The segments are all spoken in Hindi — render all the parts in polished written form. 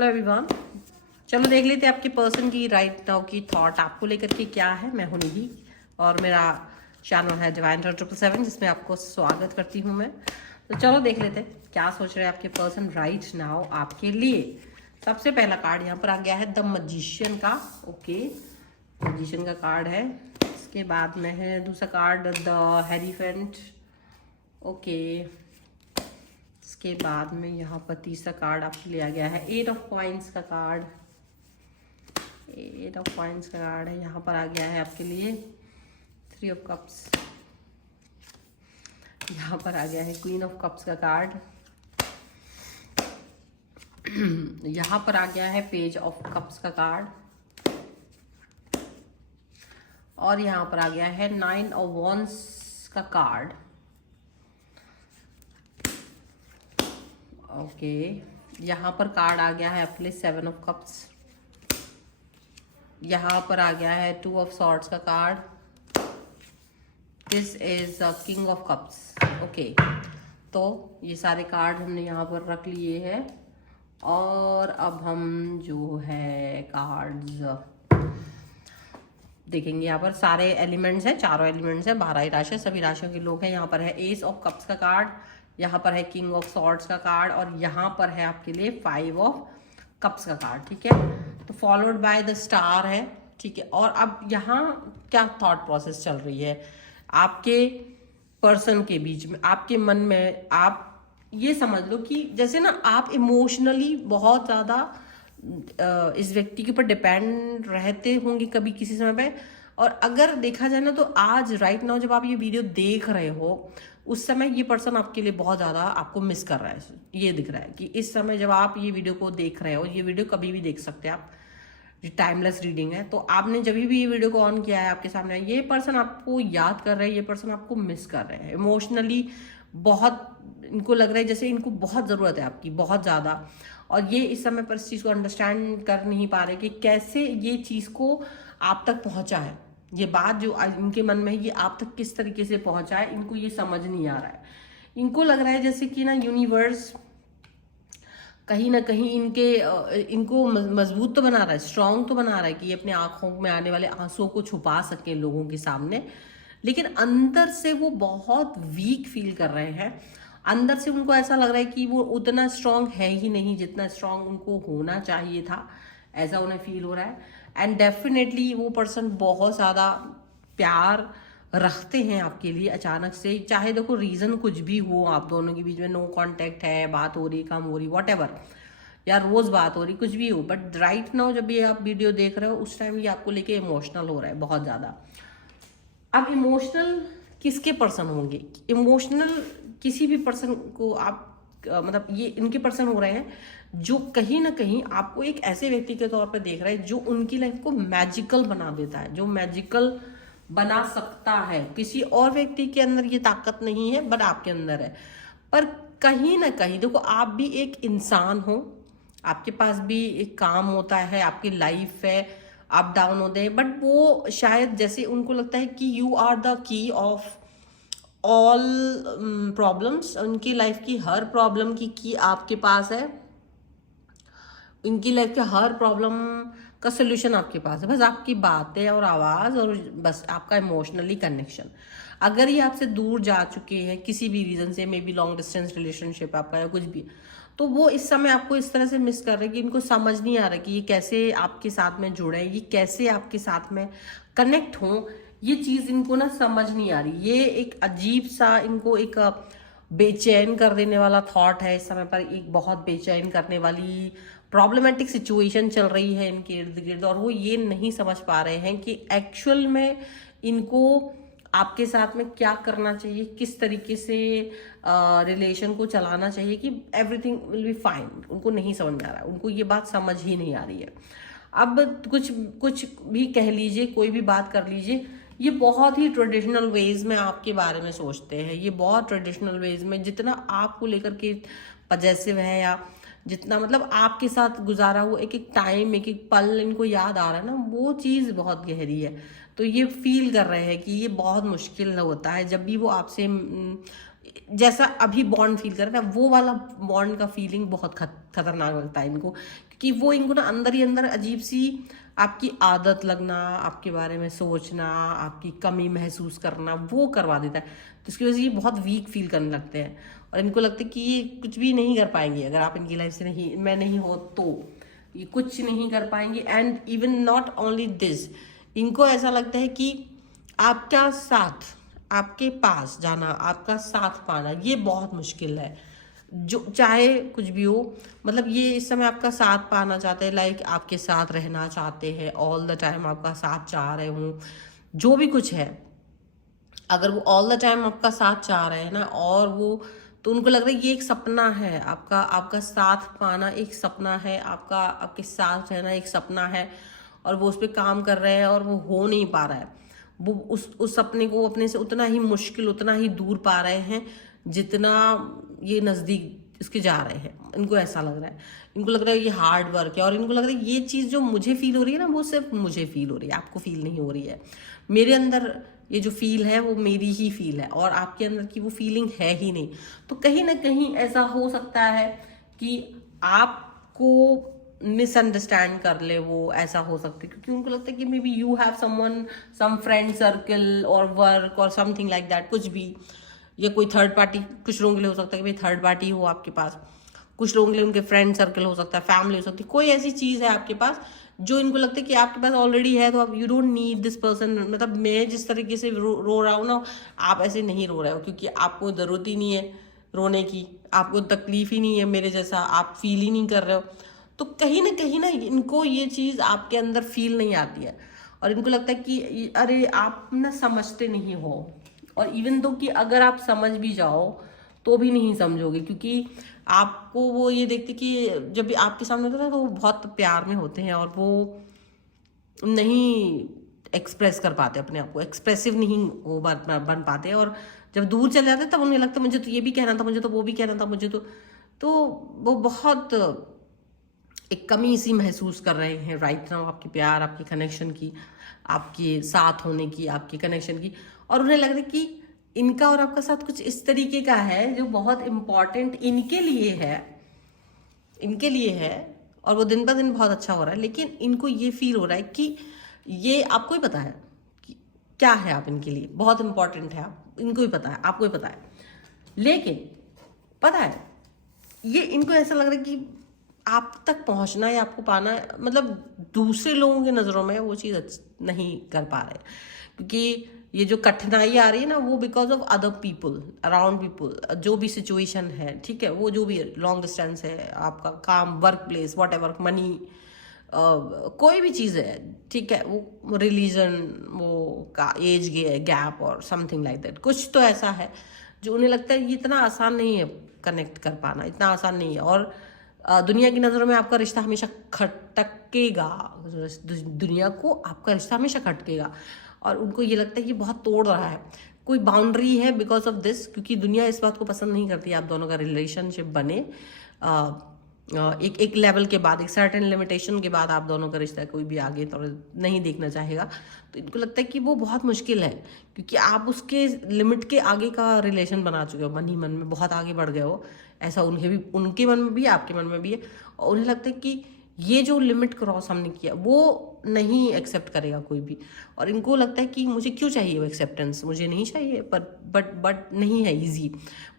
हेलो एवरीवन, चलो देख लेते हैं आपके पर्सन की राइट नाउ की थॉट आपको लेकर के क्या है। मैं हूं निधि और मेरा चैनल है डिवाइन 777 जिसमें आपको स्वागत करती हूं मैं। तो चलो देख लेते हैं क्या सोच रहे हैं आपके पर्सन राइट नाउ आपके लिए। सबसे पहला कार्ड यहाँ पर आ गया है द मैजिशियन का। ओके, मैजिशियन का कार्ड है। इसके बाद में है दूसरा कार्ड द हेरीफेंट। ओके, इसके बाद में यहाँ पर तीसरा कार्ड आपके लिए आ गया है एट ऑफ कॉइंस का कार्ड। एट ऑफ कॉइंस का कार्ड है। यहाँ पर आ गया है आपके लिए थ्री ऑफ कप्स। यहाँ पर आ गया है क्वीन ऑफ कप्स का कार्ड। यहाँ पर आ गया है पेज ऑफ कप्स का कार्ड और यहाँ पर आ गया है नाइन ऑफ वॉन्स का कार्ड। ओके, यहाँ पर कार्ड आ गया है आपके लिए सेवन ऑफ कप्स। यहाँ पर आ गया है टू ऑफ सॉर्ड्स का card. This is king of cups. Okay, तो ये सारे कार्ड हमने यहाँ पर रख लिए हैं और अब हम जो है कार्ड्स देखेंगे। यहाँ पर सारे एलिमेंट्स हैं, चारों एलिमेंट्स हैं, 12 राशि, सभी राशियों के लोग हैं। यहाँ पर है एस ऑफ कप्स का कार्ड, यहाँ पर है किंग ऑफ सॉर्ड्स का कार्ड और यहाँ पर है आपके लिए फाइव ऑफ कप्स का कार्ड। ठीक है, तो फॉलोड बाय द स्टार है। ठीक है, और अब यहाँ क्या थॉट प्रोसेस चल रही है आपके पर्सन के बीच में, आपके मन में। आप ये समझ लो कि जैसे ना आप इमोशनली बहुत ज़्यादा इस व्यक्ति के ऊपर डिपेंड रहते होंगे कभी किसी समय पे। और अगर देखा जाए ना तो आज राइट नाउ जब आप ये वीडियो देख रहे हो उस समय ये पर्सन आपके लिए बहुत ज़्यादा आपको मिस कर रहा है। ये दिख रहा है कि इस समय जब आप ये वीडियो को देख रहे हो, ये वीडियो कभी भी देख सकते हैं आप, ये टाइमलेस रीडिंग है। तो आपने जब भी ये वीडियो को ऑन किया है आपके सामने ये पर्सन आपको याद कर रहे हैं, ये पर्सन आपको मिस कर रहे हैं इमोशनली। बहुत इनको लग रहा है जैसे इनको बहुत ज़रूरत है आपकी, बहुत ज़्यादा। और ये इस समय पर इस चीज़ को अंडरस्टैंड कर नहीं पा रहे कि कैसे ये चीज़ को आप तक पहुंचा है। ये बात जो इनके मन में है ये आप तक किस तरीके से पहुंचा है, इनको ये समझ नहीं आ रहा है। इनको लग रहा है जैसे कि ना यूनिवर्स कहीं ना कहीं इनको मजबूत तो बना रहा है, स्ट्रांग तो बना रहा है कि ये अपने आंखों में आने वाले आंसुओं को छुपा सके लोगों के सामने, लेकिन अंदर से वो बहुत वीक फील कर रहे हैं। अंदर से उनको ऐसा लग रहा है कि वो उतना स्ट्रांग है ही नहीं जितना स्ट्रांग उनको होना चाहिए था, ऐसा उन्हें फील हो रहा है। एंड डेफिनेटली वो पर्सन बहुत ज़्यादा प्यार रखते हैं आपके लिए अचानक से। चाहे देखो रीज़न कुछ भी हो, आप दोनों के बीच में नो कांटेक्ट है, बात हो रही, कम हो रही, वॉटेवर, या रोज़ बात हो रही, कुछ भी हो, बट राइट नाउ जब ये आप वीडियो देख रहे हो उस टाइम ये आपको लेके इमोशनल हो रहा है बहुत ज़्यादा। अब इमोशनल किसके पर्सन होंगे? इमोशनल किसी भी पर्सन को आप मतलब ये इनके पर्सन हो रहे हैं जो कहीं ना कहीं आपको एक ऐसे व्यक्ति के तौर पे देख रहे हैं जो उनकी लाइफ को मैजिकल बना देता है, जो मैजिकल बना सकता है। किसी और व्यक्ति के अंदर ये ताकत नहीं है बट आपके अंदर है। पर कहीं ना कहीं देखो आप भी एक इंसान हो, आपके पास भी एक काम होता है, आपकी लाइफ है, अप डाउन होते हैं, बट वो शायद जैसे उनको लगता है कि you are the key of all problems. उनकी लाइफ की हर प्रॉब्लम की आपके पास है, इनकी लाइफ के हर प्रॉब्लम का सोल्यूशन आपके पास है। बस आपकी बातें और आवाज़ और बस आपका इमोशनली कनेक्शन। अगर ये आपसे दूर जा चुके हैं किसी भी रीज़न से, may be long distance relationship आपका या कुछ भी, तो वो इस समय आपको इस तरह से मिस कर रहे हैं कि इनको समझ नहीं आ रहा कि ये कैसे आपके साथ में जुड़े, ये कैसे आपके साथ में कनेक्ट हों। ये चीज़ इनको ना समझ नहीं आ रही। ये एक अजीब सा इनको एक बेचैन कर देने वाला थॉट है इस समय पर, एक बहुत बेचैन करने वाली प्रॉब्लमेटिक सिचुएशन चल रही है इनके इर्द गिर्द। और वो ये नहीं समझ पा रहे हैं कि एक्चुअल में इनको आपके साथ में क्या करना चाहिए, किस तरीके से रिलेशन को चलाना चाहिए कि एवरीथिंग विल बी फाइन। उनको नहीं समझ में आ रहा है, उनको ये बात समझ ही नहीं आ रही है। अब कुछ भी कह लीजिए, कोई भी बात कर लीजिए, ये बहुत ही ट्रेडिशनल वेज में आपके बारे में सोचते हैं। ये बहुत ट्रेडिशनल वेज में जितना आपको लेकर के पजेसिव है या जितना मतलब आपके साथ गुजारा हुआ एक एक टाइम, एक एक पल इनको याद आ रहा है ना, वो चीज़ बहुत गहरी है। तो ये फील कर रहे हैं कि ये बहुत मुश्किल होता है जब भी वो आपसे जैसा अभी बॉन्ड फील कर रहे हैं वो वाला बॉन्ड का फीलिंग बहुत खतरनाक लगता है इनको, क्योंकि वो इनको ना अंदर ही अंदर अजीब सी आपकी आदत लगना, आपके बारे में सोचना, आपकी कमी महसूस करना, वो करवा देता है। तो इसकी वजह से ये बहुत वीक फील करने लगते हैं और इनको लगता है कि ये कुछ भी नहीं कर पाएंगे अगर आप इनकी लाइफ से नहीं, मैं नहीं हो तो ये कुछ नहीं कर पाएंगे। And even not only this, इनको ऐसा लगता है कि आपका साथ, आपके पास जाना, आपका साथ पाना ये बहुत मुश्किल है। जो चाहे कुछ भी हो, मतलब ये इस समय आपका साथ पाना चाहते हैं, लाइक आपके साथ रहना चाहते हैं, ऑल द टाइम आपका साथ चाह रहे हों, जो भी कुछ है, अगर वो ऑल द टाइम आपका साथ चाह रहे हैं ना, और वो तो उनको लग रहा है ये एक सपना है, आपका साथ पाना एक सपना है, आपके साथ रहना एक सपना है, और वो उस पर काम कर रहे हैं और वो हो नहीं पा रहा है। वो उस सपने को अपने से उतना ही मुश्किल, उतना ही दूर पा रहे हैं जितना ये नज़दीक इसके जा रहे हैं। इनको ऐसा लग रहा है, इनको लग रहा है ये हार्ड वर्क है, और इनको लग रहा है ये चीज़ जो मुझे फील हो रही है ना, वो सिर्फ मुझे फील हो रही है, आपको फील नहीं हो रही है। मेरे अंदर ये जो फील है वो मेरी ही फील है, और आपके अंदर की वो फीलिंग है ही नहीं। तो कहीं ना कहीं ऐसा हो सकता है कि आपको मिसअंडरस्टैंड कर ले, वो ऐसा हो सकता है क्योंकि उनको लगता है कि maybe you have someone, some friend circle और वर्क और समथिंग लाइक दैट, कुछ भी, या कोई थर्ड पार्टी, कुछ लोगों के लिए हो सकता है कि भाई थर्ड पार्टी हो आपके पास, कुछ लोगों के लिए उनके फ्रेंड सर्कल हो सकता है, फैमिली हो सकती है, कोई ऐसी चीज़ है आपके पास जो इनको लगता है कि आपके पास ऑलरेडी है, तो आप you don't need this person. मतलब मैं जिस तरीके से रो रहा हूँ ना, आप ऐसे नहीं रो रहे हो, क्योंकि आपको ज़रूरत ही नहीं है रोने की, आपको तकलीफ ही नहीं है मेरे जैसा, आप फील ही नहीं कर रहे हो। तो कहीं ना इनको ये चीज़ आपके अंदर फील नहीं आती है, और इनको लगता है कि अरे आप ना समझते नहीं हो। और इवन दो कि अगर आप समझ भी जाओ तो भी नहीं समझोगे, क्योंकि आपको वो ये देखते कि जब भी आपके सामने होता है तो वो बहुत प्यार में होते हैं, और वो नहीं एक्सप्रेस कर पाते अपने आप को, एक्सप्रेसिव नहीं वो बन पाते। और जब दूर चले जाते तब उन्हें लगता है मुझे तो ये भी कहना था, मुझे तो वो भी कहना था, मुझे तो वो बहुत एक कमी सी महसूस कर रहे हैं राइट नाउ, आपके प्यार, आपके कनेक्शन की, आपके साथ होने की, आपके कनेक्शन की। और उन्हें लग रहा है कि इनका और आपका साथ कुछ इस तरीके का है जो बहुत इम्पॉर्टेंट इनके लिए है, इनके लिए है, और वो दिन ब दिन बहुत अच्छा हो रहा है। लेकिन इनको ये फील हो रहा है कि ये आपको ही पता है कि क्या है आप इनके लिए, बहुत इम्पॉर्टेंट है, आप इनको ही पता है, आपको ही पता है। लेकिन पता है ये इनको ऐसा लग रहा है कि आप तक पहुंचना है, आपको पाना है, मतलब दूसरे लोगों की नज़रों में वो चीज़ नहीं कर पा रहे, क्योंकि ये जो कठिनाई आ रही है ना, वो because of other people, around people, जो भी सिचुएशन है, ठीक है, वो जो भी लॉन्ग डिस्टेंस है, आपका काम, work place, what ever, money, कोई भी चीज़ है, ठीक है, वो रिलीजन, वो का एज गैप और समथिंग लाइक दैट, कुछ तो ऐसा है जो उन्हें लगता है ये इतना आसान नहीं है कनेक्ट कर पाना, इतना आसान नहीं है। और दुनिया की नज़रों में आपका रिश्ता हमेशा खटकेगा, दुनिया को आपका रिश्ता हमेशा खटकेगा, और उनको ये लगता है कि बहुत तोड़ रहा है, कोई बाउंड्री है बिकॉज ऑफ दिस, क्योंकि दुनिया इस बात को पसंद नहीं करती आप दोनों का रिलेशनशिप बने। एक लेवल के बाद, एक सर्टेन लिमिटेशन के बाद आप दोनों का रिश्ता कोई भी आगे तो नहीं देखना चाहेगा। तो इनको लगता है कि वो बहुत मुश्किल है, क्योंकि आप उसके लिमिट के आगे का रिलेशन बना चुके हो, मन ही मन में बहुत आगे बढ़ गए हो, ऐसा उनके मन में भी है, आपके मन में भी है। और उन्हें लगता है कि ये जो लिमिट क्रॉस हमने किया वो नहीं एक्सेप्ट करेगा कोई भी, और इनको लगता है कि मुझे क्यों चाहिए वो एक्सेप्टेंस, मुझे नहीं चाहिए, बट नहीं है इजी।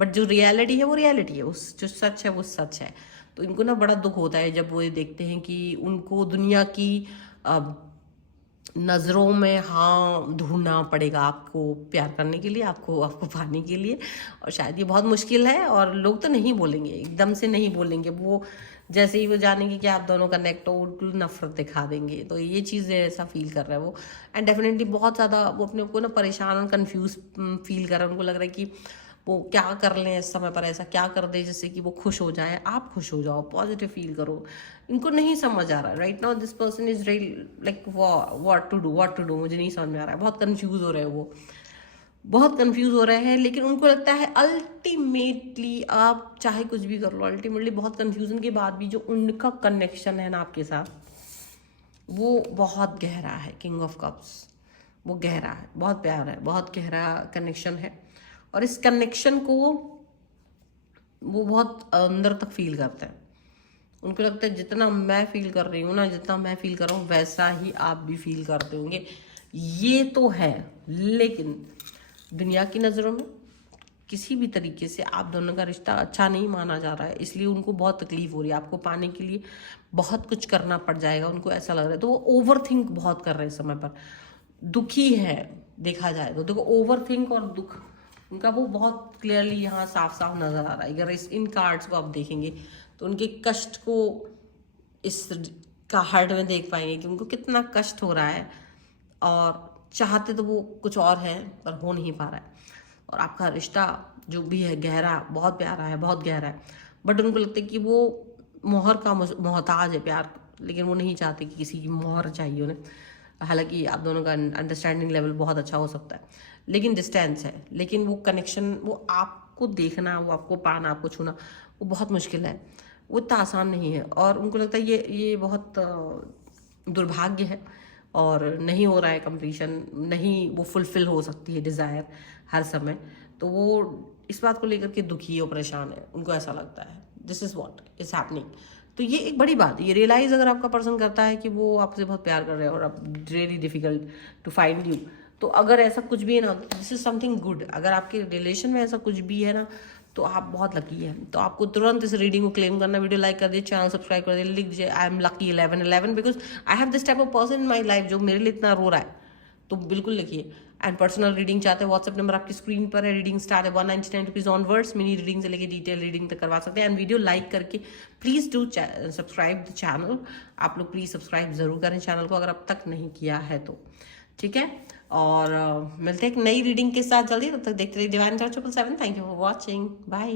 बट जो रियलिटी है वो रियलिटी है, उस जो सच है वो सच है। तो इनको ना बड़ा दुख होता है जब वो ये देखते हैं कि उनको दुनिया की नज़रों में हाँ ढूंढना पड़ेगा आपको प्यार करने के लिए, आपको पाने के लिए। और शायद ये बहुत मुश्किल है, और लोग तो नहीं बोलेंगे, एकदम से नहीं बोलेंगे, वो जैसे ही वो जानेंगे कि आप दोनों कनेक्ट हो, उनको नफरत दिखा देंगे। तो ये चीज़ें ऐसा फील कर रहा है वो, एंड डेफिनेटली बहुत ज़्यादा वो अपने को ना परेशान और कन्फ्यूज फील कर रहा है। उनको लग रहा है कि वो क्या कर लें इस समय पर, ऐसा क्या कर दे जिससे कि वो खुश हो जाए, आप खुश हो जाओ, पॉजिटिव फील करो। इनको नहीं समझ आ रहा है right now, this person is really like what to do, मुझे नहीं समझ में आ रहा है, बहुत कंफ्यूज हो रहे हैं वो, बहुत कंफ्यूज हो रहे हैं। लेकिन उनको लगता है अल्टीमेटली आप चाहे कुछ भी कर लो, अल्टीमेटली बहुत कंफ्यूजन के बाद भी जो उनका कनेक्शन है ना आपके साथ, वो बहुत गहरा है। किंग ऑफ कप्स वो गहरा है, बहुत प्यारा है, बहुत गहरा कनेक्शन है। और इस कनेक्शन को वो बहुत अंदर तक फील करते हैं। उनको लगता है जितना मैं फील कर रही हूँ ना, जितना मैं फील कर रहा हूँ वैसा ही आप भी फील करते होंगे। ये तो है, लेकिन दुनिया की नज़रों में किसी भी तरीके से आप दोनों का रिश्ता अच्छा नहीं माना जा रहा है, इसलिए उनको बहुत तकलीफ हो रही है। आपको पाने के लिए बहुत कुछ करना पड़ जाएगा, उनको ऐसा लग रहा है। तो वो ओवर थिंक बहुत कर रहे हैं, समय पर दुखी है। देखा जाए तो देखो, ओवर थिंक और दुख उनका वो बहुत क्लियरली यहाँ साफ साफ नजर आ रहा है। अगर इन कार्ड्स को आप देखेंगे तो उनके कष्ट को इस कार्ड में देख पाएंगे कि उनको कितना कष्ट हो रहा है, और चाहते तो वो कुछ और है पर हो नहीं पा रहा है। और आपका रिश्ता जो भी है गहरा, बहुत प्यारा है, बहुत गहरा है, बट उनको लगता है कि वो मोहर का मोहताज है प्यार, लेकिन वो नहीं चाहते कि किसी की मोहर चाहिए उन्हें। हालांकि आप दोनों का अंडरस्टैंडिंग लेवल बहुत अच्छा हो सकता है, लेकिन डिस्टेंस है। लेकिन वो कनेक्शन, वो आपको देखना, वो आपको पाना, आपको छूना, वो बहुत मुश्किल है, वो इतना आसान नहीं है। और उनको लगता है ये बहुत दुर्भाग्य है और नहीं हो रहा है कंप्लीशन, नहीं वो फुलफिल हो सकती है डिज़ायर हर समय। तो वो इस बात को लेकर के दुखी और परेशान है, उनको ऐसा लगता है this is what is happening. तो ये एक बड़ी बात है, ये रियलाइज़ अगर आपका पर्सन करता है कि वो आपसे बहुत प्यार कर रहे हैं और अब really difficult to find you, तो अगर ऐसा कुछ भी है ना, दिस इज समथिंग गुड। अगर आपके रिलेशन में ऐसा कुछ भी है ना, तो आप बहुत लकी हैं। तो आपको तुरंत इस रीडिंग को क्लेम करना, वीडियो लाइक कर दिए, चैनल सब्सक्राइब कर दिए, लिख दीजिए I am lucky 1111 because I have this type of person in my life जो मेरे लिए इतना रो रहा है। तो बिल्कुल लिखिए। एंड पर्सनल रीडिंग चाहते हैं, व्हाट्सएप नंबर आपकी स्क्रीन पर है। रीडिंग स्टार्ट है 199 रुपीज ऑनवर्ड्स। मिनी रीडिंग से लेके डिटेल रीडिंग तक करवा सकते हैं। एंड वीडियो लाइक करके please do subscribe the channel. आप लोग प्लीज सब्सक्राइब जरूर करें चैनल को अगर अब तक नहीं किया है तो, ठीक है। और मिलते हैं एक नई रीडिंग के साथ जल्दी, तब तक देखते रहिए divine 777। Thank you for watching, bye.